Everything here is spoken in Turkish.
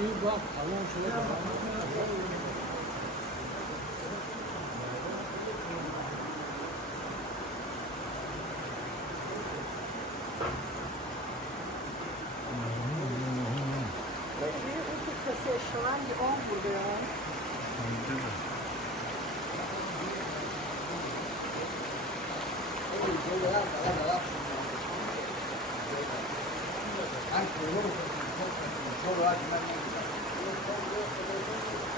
İyi bak. Allah'ım şöyle bak. Você chora de ombro, Anche loro sono